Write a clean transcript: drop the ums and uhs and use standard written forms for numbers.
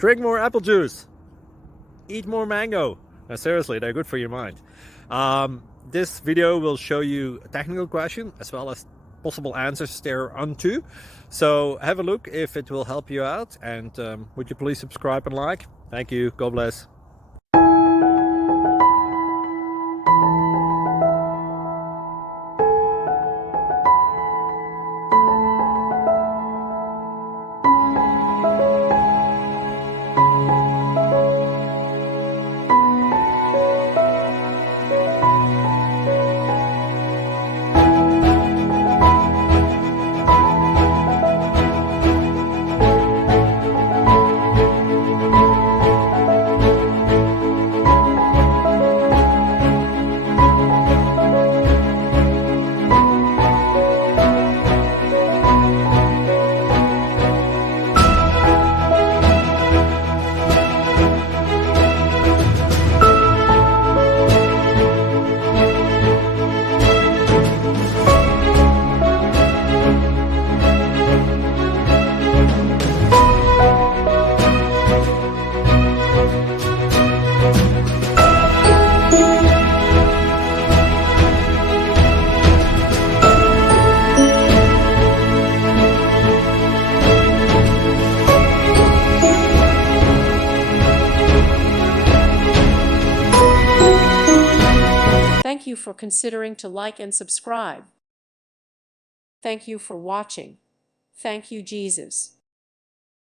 Drink more apple juice. Eat more mango. No, seriously, they're good for your mind. This video will show you a technical question as well as possible answers thereunto. So have a look if it will help you out, and would you please subscribe and like? Thank you. God bless. Thank you for considering to like and subscribe. Thank you for watching. Thank you, Jesus.